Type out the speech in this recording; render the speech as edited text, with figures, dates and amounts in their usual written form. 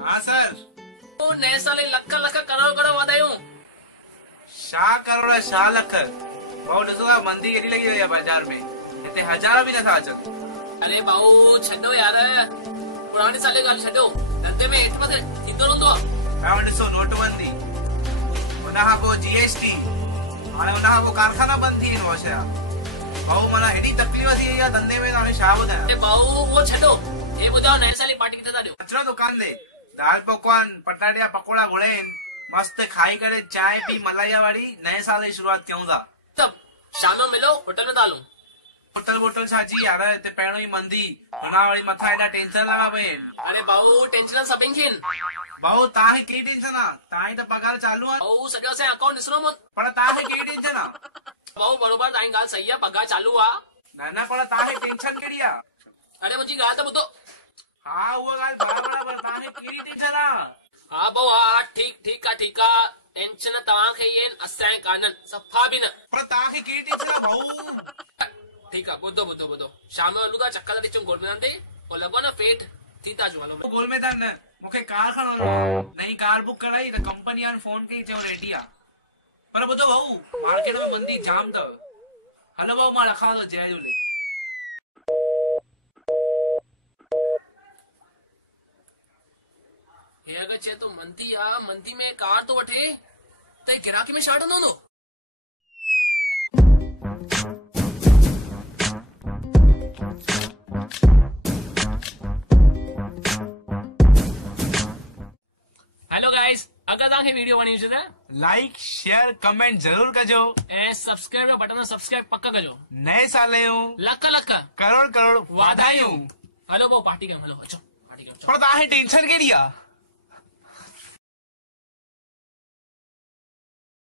हाँ सर। तू नए साल लख लख करोड़ करोड़ वाधायूं। शाह करोड़ शाह लख भाऊ ॾिसो था मंदी केॾी लॻी वई आहे बाज़ार में, हिते हज़ार बि नथा अचनि। अरे भाऊ छॾो यार, पुराणी साल जी ॻाल्हि छॾो, धंधे में हेठि मथे थींदो रहंदो आहे। हाणे ॾिसो नोटबंदी, हुनखां पोइ GST, हाणे हुनखां पोइ कारखाना बंदि थी वेंदो आहे। भाऊ माना हेॾी तकलीफ़ थी वई आहे धंधे में, हाणे छा ॿुधायां। अरे भाऊ उहो छॾो, हे ॿुधायो नए साल जी पार्टी किथे था ॾियो? अचो दुकान ते, दाल पकवान पटाटे जा पकोड़ा घुड़े मस्त खाई करे चांहि पी मलाइया वारी नए साल जी शुरुआत कयूं था। तब शाम जो मिलो, होटल में था हलूं। होटल वोटल छा जी यार, हिते पहिरियों ई मंदी, हुन वरी मथां हेॾा टेंशन लॻा पई आहिनि। अरे भाऊ टेंशन सभिनि खे आहिनि। भाऊ तव्हांखे कहिड़ी टेंशन आहे, तव्हांजी त पगार चालू आहे। भाऊ सॼो असांजो अकाउंट ॾिसणो मत। पर तव्हांखे कहिड़ी टेंशन आहे? भाऊ बरोबर तव्हांजी ॻाल्हि सही आहे, पगार चालू आहे। न पर तव्हांखे टेंशन कहिड़ी आहे? अरे मुंहिंजी ॻाल्हि त ॿुधो। हा उहा ॻाल्हि बराबरि आहे, पर तव्हांखे कहिड़ी टेंशन आहे? हा भाऊ हा, ठीकु आहे। टेंशन तव्हांखे ई आहिनि, असांखे कान्हनि, सफ़ा बि न। पर तव्हांखे कहिड़ी टेंशन आहे भाऊ? ठीकु आहे, ॿुधो शाम जो हलूं था, चक्कर था ॾिसूं गोल मैदान ते, पोइ लॻो न पेट थी था अचूं। हलो गोल मैदान न, मूंखे कार खणणो आहे, नई कार बुक कराई त कंपनी वारनि फोन कई, चयो रेडी आहे। पर ॿुधो भाऊ, मार्केट में मंदी जाम अथव। हलो भाऊ मां रखां थो, जय झूले। हे अगरि चए तो मंदी आहे, मंदी में कार तो वठे त गिराकी में छा हूंदो? हेलो गाइस, अगर तव्हांखे वीडियो वणी हुजे त लाइक शेयर कमेंट जरूर कजो ऐं सब्सक्राइब जो बटन सब्सक्राइब पक कजो। नए साल जूं लख करोड़ वाधायूं। हलो पोइ पार्टी कयूं, हलो अचो पार्टी कयूं। पर तव्हांखे टेंशन कहिड़ी आहे?